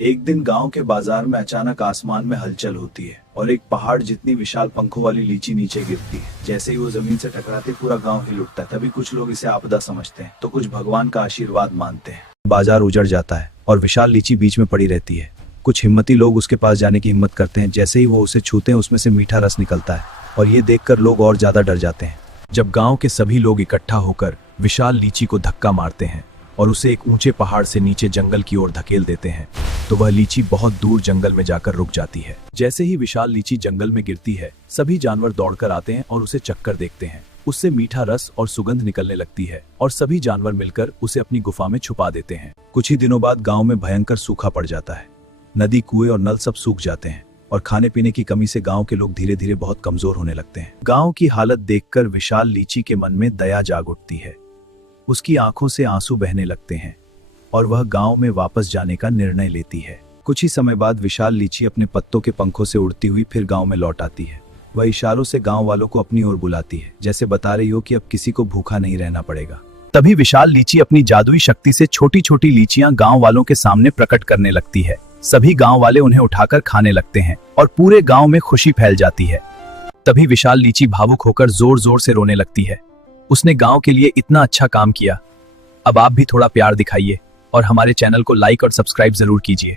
एक दिन गांव के बाजार में अचानक आसमान में हलचल होती है और एक पहाड़ जितनी विशाल पंखों वाली लीची नीचे गिरती है। जैसे ही वो जमीन से टकराती पूरा गांव हिल उठता है। तभी कुछ लोग इसे आपदा समझते हैं तो कुछ भगवान का आशीर्वाद मानते हैं। बाजार उजड़ जाता है और विशाल लीची बीच में पड़ी रहती है। कुछ हिम्मती लोग उसके पास जाने की हिम्मत करते हैं। जैसे ही वो उसे छूते हैं उसमें से मीठा रस निकलता है और ये देखकर लोग और ज्यादा डर जाते हैं। जब गांव के सभी लोग इकट्ठा होकर विशाल लीची को धक्का मारते हैं और उसे एक ऊंचे पहाड़ से नीचे जंगल की ओर धकेल देते हैं तो वह लीची बहुत दूर जंगल में जाकर रुक जाती है। जैसे ही विशाल लीची जंगल में गिरती है सभी जानवर दौड़कर आते हैं और उसे चक्कर देखते हैं। उससे मीठा रस और सुगंध निकलने लगती है और सभी जानवर मिलकर उसे अपनी गुफा में छुपा देते हैं। कुछ ही दिनों बाद गांव में भयंकर सूखा पड़ जाता है। नदी, कुएं और नल सब सूख जाते हैं और खाने पीने की कमी से गांव के लोग धीरे धीरे बहुत कमजोर होने लगते हैं। गांव की हालत देखकर विशाल लीची के मन में दया जाग उठती है। उसकी आंखों से आंसू बहने लगते हैं और वह गांव में वापस जाने का निर्णय लेती है। कुछ ही समय बाद विशाल लीची अपने पत्तों के पंखों से उड़ती हुई फिर गांव में लौट आती है। वह इशारों से गांव वालों को अपनी ओर बुलाती है, जैसे बता रही हो कि अब किसी को भूखा नहीं रहना पड़ेगा। तभी विशाल लीची अपनी जादुई शक्ति से छोटी छोटी लीचियां गांव वालों के सामने प्रकट करने लगती है। सभी गांव वाले उन्हें उठाकर खाने लगते हैं और पूरे गांव में खुशी फैल जाती है। तभी विशाल लीची भावुक होकर जोर जोर से रोने लगती है। उसने गांव के लिए इतना अच्छा काम किया, अब आप भी थोड़ा प्यार दिखाइए और हमारे चैनल को लाइक और सब्सक्राइब जरूर कीजिए।